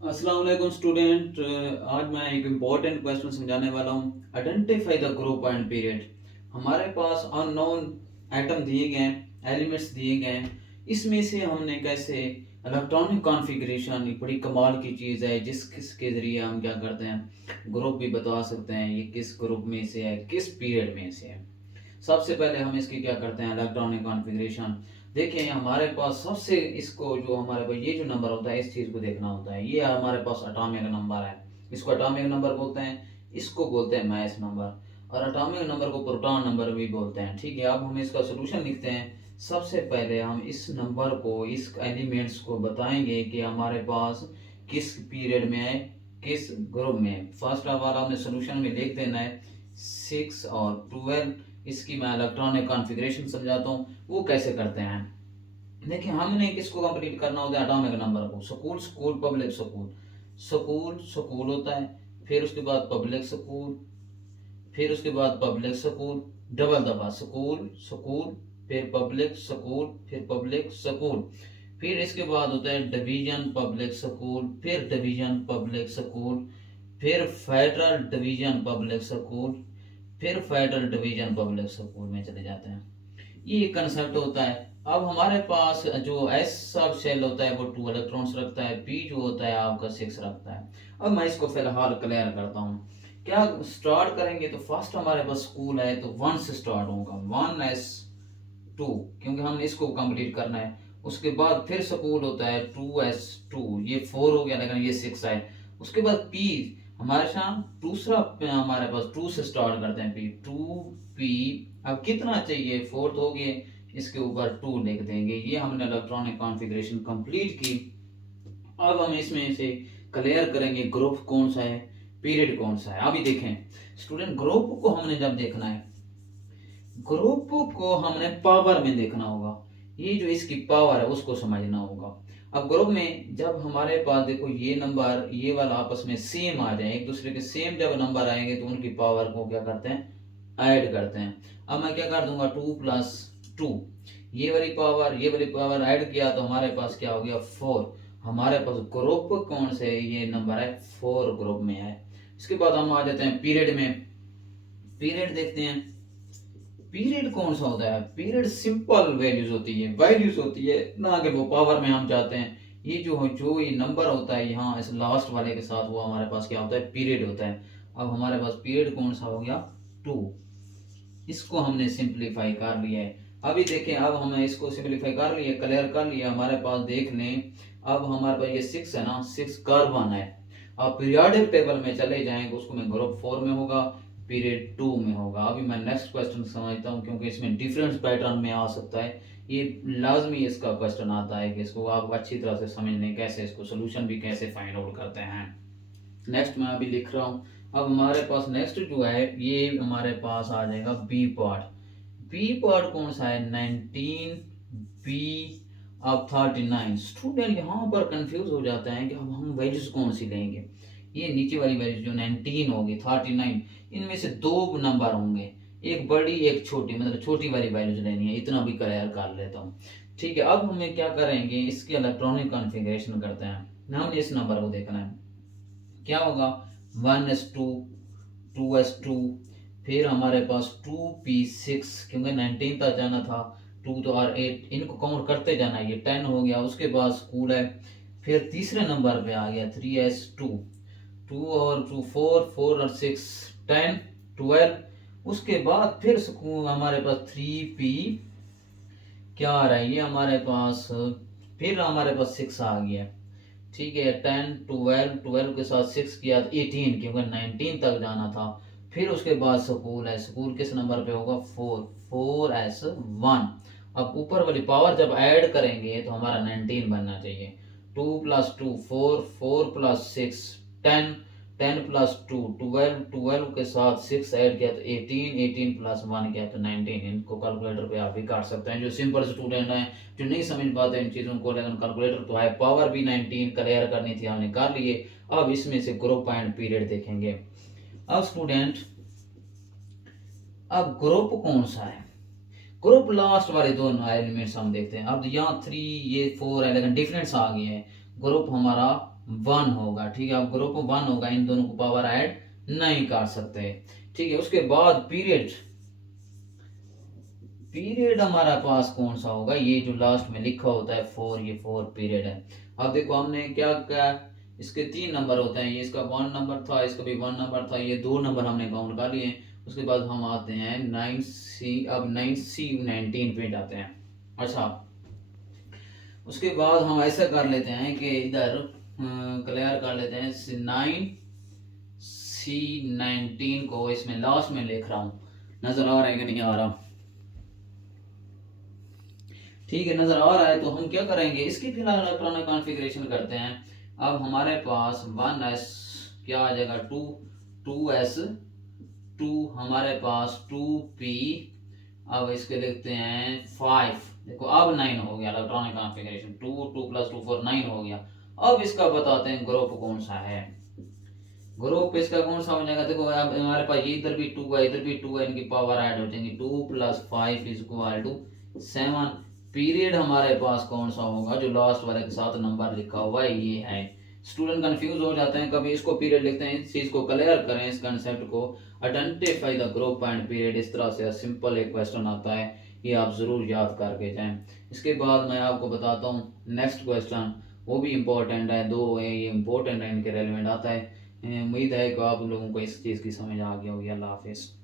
अस्सलाम वालेकुम स्टूडेंट। आज मैं एक इम्पॉर्टेंट क्वेश्चन समझाने वाला हूँ। Identify the group and period. हमारे पास अननोन एटम दिए गए हैं, एलिमेंट्स दिए गए हैं। इसमें से हमने कैसे इलेक्ट्रॉनिक कॉन्फ़िगरेशन, ये बड़ी कमाल की चीज़ है जिसके ज़रिए हम क्या करते हैं, ग्रुप भी बता सकते हैं ये किस ग्रुप में से है, किस पीरियड में से है। सबसे पहले हम इसकी क्या करते हैं, इलेक्ट्रॉनिक कॉन्फ़िगरेशन। देखिए हमारे पास सबसे इसको जो हमारे पास ये जो नंबर होता है इस चीज़ को देखना होता है। ये हमारे पास एटॉमिक नंबर है, इसको एटॉमिक नंबर बोलते हैं, इसको बोलते हैं मास नंबर, और एटॉमिक नंबर को प्रोटॉन नंबर भी बोलते हैं। ठीक है, अब हम इसका सोल्यूशन लिखते हैं। सबसे पहले हम इस नंबर को, इस एलिमेंट्स को बताएंगे कि हमारे पास किस पीरियड में है, किस ग्रुप में है। फर्स्ट ऑफ ऑल हमने सोल्यूशन में लिख देना है 6 और 12। इसकी मैं इलेक्ट्रॉनिक कॉन्फ़िगरेशन समझाता हूँ वो कैसे करते हैं। देखिए हमने किसको कंप्लीट करना होता है, एटॉमिक नंबर को। School school public school, school school होता है, फिर उसके बाद पब्लिक स्कूल, फिर उसके बाद पब्लिक स्कूल, डबल दफा स्कूल स्कूल, फिर पब्लिक स्कूल, फिर पब्लिक स्कूल। फिर इसके बाद होता है डिवीजन पब्लिक स्कूल, फिर डिवीजन पब्लिक स्कूल, फिर फेडरल डिवीजन पब्लिक स्कूल, फिर फेडरल डिवीजन पब्लिक स्कूल में चले जाते हैं। ये कंसेप्ट होता है। अब हमारे पास जो एस सब शेल होता है वो 2 इलेक्ट्रॉन्स रखता है, पी जो होता है आपका 6 रखता है। अब मैं इसको फिलहाल क्लियर करता हूँ। क्या स्टार्ट करेंगे तो फर्स्ट हमारे पास स्कूल है तो 1 से स्टार्ट होगा, 1s2, क्योंकि हमने इसको कंप्लीट करना है। उसके बाद फिर स्कूल होता है 2s2, ये 4 हो गया लेकिन ये 6 है। उसके बाद पी हमारे साथ दूसरा हमारे पास 2 से स्टार्ट करते हैं, पी 2p। अब कितना चाहिए, 4 हो गए, इसके ऊपर 2 लिख देंगे। ये हमने इलेक्ट्रॉनिक कॉन्फ़िगरेशन कंप्लीट की। अब हम इसमें से क्लियर करेंगे ग्रुप कौन सा है, पीरियड कौन सा है। अभी देखें स्टूडेंट, ग्रुप को हमने जब देखना है, ग्रुप को हमने पावर में देखना होगा। ये जो इसकी पावर है उसको समझना होगा। अब ग्रुप में जब हमारे पास देखो ये नंबर ये वाला आपस में सेम आ जाए, एक दूसरे के सेम जब नंबर आएंगे तो उनकी पावर को क्या करते हैं, ऐड करते हैं। अब मैं क्या कर दूंगा, 2 + 2, ये वाली पावर ऐड किया तो हमारे पास क्या हो गया, 4। हमारे पास ग्रुप कौन से, ये नंबर है 4 ग्रुप में है। इसके बाद हम आ जाते हैं पीरियड में। पीरियड देखते हैं, पीरियड कौन सा होता है। पीरियड सिंपल वैल्यूज होती है, वैल्यूज होती है, ना कि वो पावर में हम चाहते हैं। ये जो ये नंबर होता है यहाँ इस लास्ट वाले के साथ, वो हमारे पास क्या होता है, पीरियड होता है। अब हमारे पास पीरियड कौन सा हो गया, 2। इसको हमने सिंप्लीफाई कर लिया है। अभी देखें, अब हमने इसको सिंप्लीफाई कर लिया, क्लियर कर लिया। हमारे पास देख लें, अब हमारे पास ये 6 है ना, 6 कार्बन है। अब पीरियोडिक टेबल में चले जाएंगे, उसको में ग्रुप 4 में होगा, पीरियड 2 में होगा। अभी मैं नेक्स्ट क्वेश्चन समझता हूँ क्योंकि इसमें डिफरेंस पैटर्न में आ सकता है। ये लाजमी इसका क्वेश्चन आता है कि इसको आप अच्छी तरह से समझ लें, कैसे इसको सोल्यूशन भी कैसे फाइंड आउट करते हैं। नेक्स्ट मैं अभी लिख रहा हूँ। अब हमारे पास नेक्स्ट जो है ये हमारे पास आ जाएगा बी पार्ट। बी पार्ट कौन सा है, 19 बी। अब 39। स्टूडेंट यहाँ पर कंफ्यूज हो जाता है कि अब हम वैल्यूज कौन सी लेंगे। ये नीचे वाली वैल्यूज जो 19 होगी, 39, इनमें से 2 नंबर होंगे, एक बड़ी एक छोटी, मतलब छोटी वाली वैल्यूज लेनी है। इतना भी क्लियर कर लेता हूँ। ठीक है, अब हमें क्या करेंगे, इसके इलेक्ट्रॉनिक कॉन्फ़िगरेशन करते हैं। हमने इस नंबर को देखना है, क्या होगा, 1s2, 2s2, फिर हमारे पास 2p6, क्योंकि 19 तक जाना था, 2 तो और 8, इनको काउंट करते जाना, ये 10 हो गया। उसके बाद स्कूल है, फिर तीसरे नंबर पे आ गया 3s2, 2 और 2 4, 4 और 6 10, 12। उसके बाद फिर स्कूल हमारे पास 3p, क्या आ रहा है ये हमारे पास, फिर हमारे पास 6 आ गया। ठीक है, 10 12, 12 के साथ 6 किया तो 18, क्योंकि 19 तक जाना था। फिर उसके बाद स्कूल है, स्कूल किस नंबर पे होगा, 4, 4s1। अब ऊपर वाली पावर जब ऐड करेंगे तो हमारा 19 बनना चाहिए। 2 + 2 4, 4 + 6 10, 10 + 2 12, 12 के साथ 6 ऐड किया तो 18, 18 + 1 किया तो 19। इनको कैलकुलेटर पे आप भी काट सकते हैं, जो सिंपल स्टूडेंट हैं, जो नहीं समझ पाते इन चीज़ों को, लेकिन कैलकुलेटर तो है। पावर भी 19 क्लियर करनी थी, हमने कर लिए। अब इसमें से ग्रुप एंड पीरियड देखेंगे। अब स्टूडेंट, अब ग्रुप कौन सा है, ग्रुप लास्ट वाले दोनों एलिमेंट्स हम देखते हैं। अब यहाँ 3 ये 4 है लेकिन डिफरेंस आ गया है। ग्रुप हमारा वन होगा। ठीक है, अब ग्रुप वन होगा, इन दोनों को पावर ऐड नहीं कर सकते। ठीक है, उसके बाद पीरियड, पीरियड हमारा पास कौन सा होगा, ये जो लास्ट में लिखा होता है 4, ये 4 पीरियड है। अब देखो हमने क्या क्या, इसके 3 नंबर होते हैं, ये इसका 1 नंबर था, इसका भी 1 नंबर था, ये 2 नंबर हमने काउंट कर लिए। उसके बाद हम आते हैं 9C, अब 9C 19 पे जाते हैं। अच्छा, उसके बाद हम ऐसा कर लेते हैं कि इधर क्लियर कर लेते हैं 9C19 को इसमें लास्ट में लिख रहा हूँ। नजर आ रहा है कि नहीं आ रहा? ठीक है, नजर आ रहा है। तो हम क्या करेंगे, इसकी फिलहाल इलेक्ट्रॉनिक कॉन्फ़िगरेशन करते हैं। अब हमारे पास 1s क्या आ जाएगा, 2s 2, हमारे पास 2p, अब इसके लिखते हैं 5। देखो अब 9 हो गया, इलेक्ट्रॉनिक कॉन्फ़िगरेशन 2 प्लस 2 4 9 हो गया। अब इसका बताते हैं ग्रुप कौन सा है। ग्रुप इसका कौन सा हो जाएगा, देखो अब हमारे पास ये इधर भी 2 है, इधर भी 2 है, इनकी पावर ऐड हो जाएंगी, 2 plus 5 is equal to 7। Period हमारे पास कौन सा होगा, जो लास्ट वाले के साथ नंबर लिखा हुआ है ये है। स्टूडेंट कंफ्यूज हो जाते हैं, कभी इसको पीरियड लिखते हैं। इस चीज को क्लियर करें, इस कंसेप्ट को, identify the group and period, इस तरह से सिंपल एक क्वेश्चन आता है, ये आप जरूर याद करके जाएं। इसके बाद मैं आपको बताता हूँ नेक्स्ट क्वेश्चन, वो भी इम्पोर्टेंट है, दो है ये इम्पोर्टेंट है, इनके रेलिवेंट आता है। उम्मीद है कि आप लोगों को इस चीज़ की समझ आ गई होगी। अल्लाह हाफिज़।